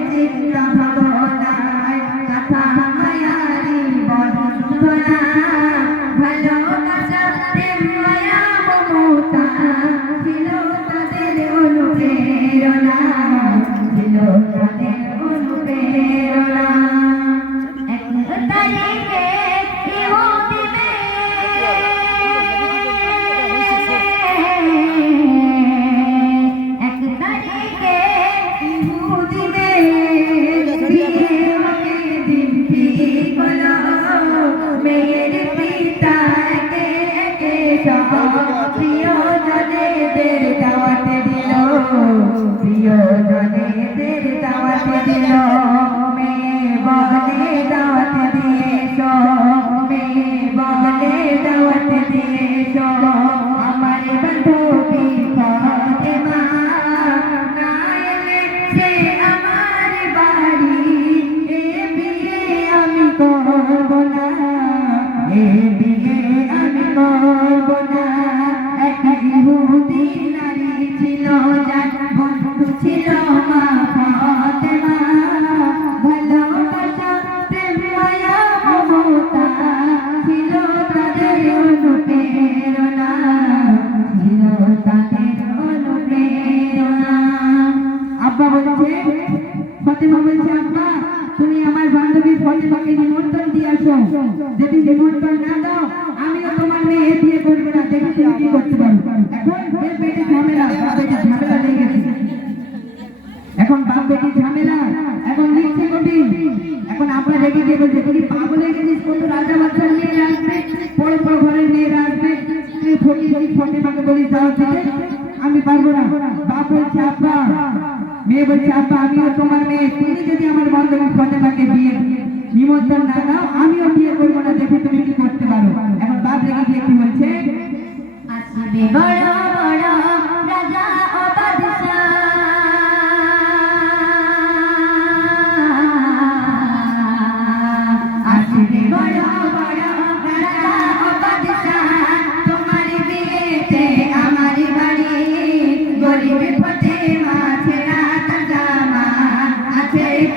Thank you. মেয়ের পিতা কে সব প্রিয়জনেদের দাওয়াত দিল প্রিয়জনেদের দাওয়াত দিল মেয়ে বনে দাওয়াত দিয়েছ ফাতেমা। বলছে আব্বা তুমি আমার বান্ধবী ফাতেমাকে নিমন্ত্রণ দিয়ে আসো। যদি নিমন্ত্রণ না ফটি বলি দিতে আমি পারব না। বাপ বলছে আপা মেয়ে বলছে আপা আমিও তোমার মেয়ে। তুমি যদি আমার বান্ধবী তাকে বিয়ে, নিমন্ত্রণ না দাও, আমিও বিয়ে করব না, দেখে তুমি কি করতে পারো। এখন বাপ রেখে গিয়ে কি বলছে? বড়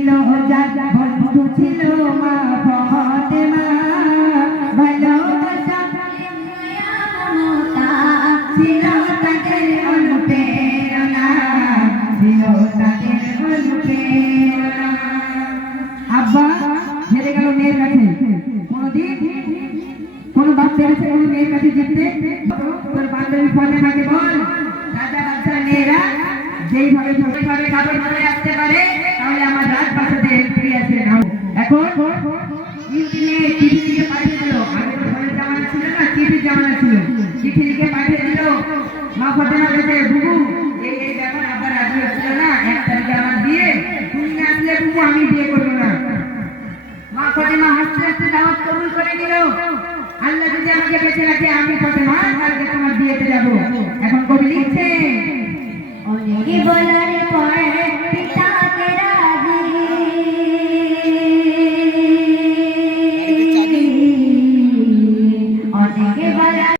ছিল যার বন্ধু ছিল মা ফতেমা। ভালোবাসা ছিল তাদের অনুপ্রেরণা ছিল তাদের অনুপ্রেরণা আব্বা, হেরে গেল মেয়ের কাছে। কোনদিন কোন বাপ পেরেছে কোন মেয়ের কাছে জিততে তোর বান্ধবী ফতেমাকে বল। বাচ্চা যেইভাবে সঠিকভাবে কাপড় পরে আসতে পারে, তাহলে আমার রাত বাসাতে ফ্রি আছে এখন চিঠি লিখে পাঠিয়ে দিল। আগে তো ফোনের জামানা ছিল না, চিঠির জামানা ছিল। চিঠি লিখে পাঠিয়ে দিল, মা ফতেমা বলছে, বুবু, এই এই ব্যাপার আবার রাজি হচ্ছিল না। এক তারিখে আমার বিয়ে। তুমি না আসলে বুবু, আমি বিয়ে করব না। মা ফতেমা হাসতে হাসতে দাওয়াত কবুল করে নিল। আল্লাহ যদি আমাকে বেঁচে রাখে, আমি ফতেমা, তাহলে তোমার বিয়েতে যাব। এখন কবি লিখছে অনেকে বলার পর